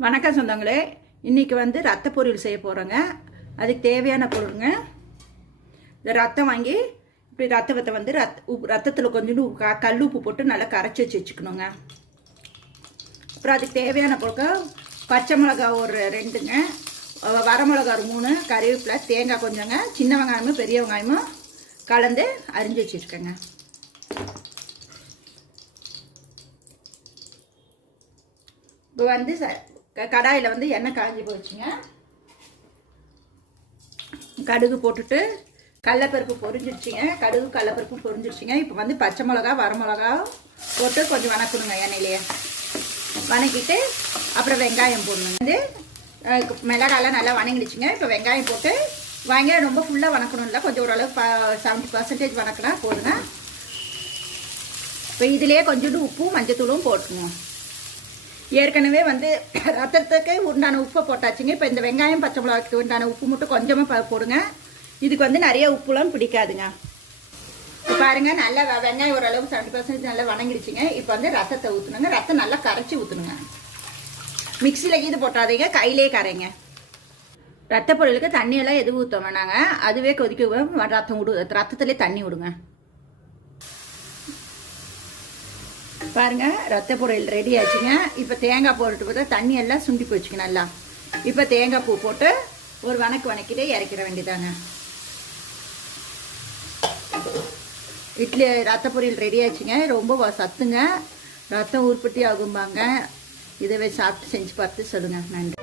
வணக்கம் சொந்தங்களே, இன்றைக்கி வந்து ரத்த பொரியல் செய்ய போகிறோங்க. அதுக்கு தேவையான பொருளுங்க, இந்த ரத்தம் வாங்கி இப்படி ரத்தத்தை வந்து ரத்தத்தில் கொஞ்சோண்டு கல் உப்பு போட்டு நல்லா கரைச்சி வச்சுக்கணுங்க. அப்புறம் அதுக்கு தேவையான பொருட்கள் பச்சை மிளகா ஒரு 2ங்க, வரமிளகா ஒரு 3, கறிவேப்பிலை, தேங்காய் கொஞ்சங்க, சின்ன வெங்காயமும் பெரிய வெங்காயமும் கலந்து அரிஞ்சு வச்சுருக்கேங்க. இப்போ வந்து கடாயில் வந்து எண்ணெய் காஞ்சி போச்சுங்க. கடுகு போட்டுட்டு கடலைப்பருப்பு பொரிஞ்சிடுச்சிங்க. கடுகு கடலைப்பருப்பு பொரிஞ்சிடுச்சிங்க. இப்போ வந்து பச்சை மிளகா வரமிளகா போட்டு கொஞ்சம் வணக்கணுங்க. எண்ணெயிலேயே வணக்கிட்டு அப்புறம் வெங்காயம் போடணுங்க. வந்து மிளகாலாம் நல்லா வணங்கிடுச்சிங்க. இப்போ வெங்காயம் போட்டு வெங்காயம் ரொம்ப ஃபுல்லாக வணக்கணும் இல்லை, கொஞ்சம் ஓரளவுக்கு 70% வணக்கினா போதுங்க. இப்போ இதுலேயே கொஞ்சோண்டு உப்பும் மஞ்சத்தூளும் போட்டுருங்க. ஏற்கனவே வந்து ரத்தத்துக்கு உண்டான உப்பை போட்டாச்சுங்க. இப்போ இந்த வெங்காயம் பச்சை மிளகாய்க்கு உண்டான உப்பு மட்டும் கொஞ்சமாக போடுங்க. இதுக்கு வந்து நிறைய உப்புலாம் பிடிக்காதுங்க. இப்போ பாருங்கள், நல்லா வெங்காயம் ஓரளவுக்கு 70% நல்லா வணங்கிடுச்சிங்க. இப்போ வந்து ரத்தத்தை ஊற்றணுங்க. ரத்தம் நல்லா கரைச்சி ஊற்றணுங்க. மிக்சியில் இது போட்டாதீங்க, கையிலே கரைங்க. ரத்த பொரியலுக்கு தண்ணியெல்லாம் எதுவும் ஊற்ற வேணாங்க, அதுவே கொதிக்க ரத்தத்துலேயே தண்ணி விடுங்க. பாருங்க, ரத்த பொரியல் ரெடி ஆச்சுங்க. இப்போ தேங்காய் போட்டு பார்த்தா தண்ணி எல்லாம் சுண்டி போச்சுங்க நல்லா. இப்போ தேங்காய் பூ போட்டு ஒரு வணக்கிட்டு இறக்கிற வேண்டியதாங்க. இட்லி ரத்த பொரியல் ரெடி ஆச்சுங்க. ரொம்ப சத்துங்க, ரத்தம் உற்பத்தி ஆகும்பாங்க. இதை சாப்பிட்டு செஞ்சு பார்த்து சொல்லுங்கள். நன்றி.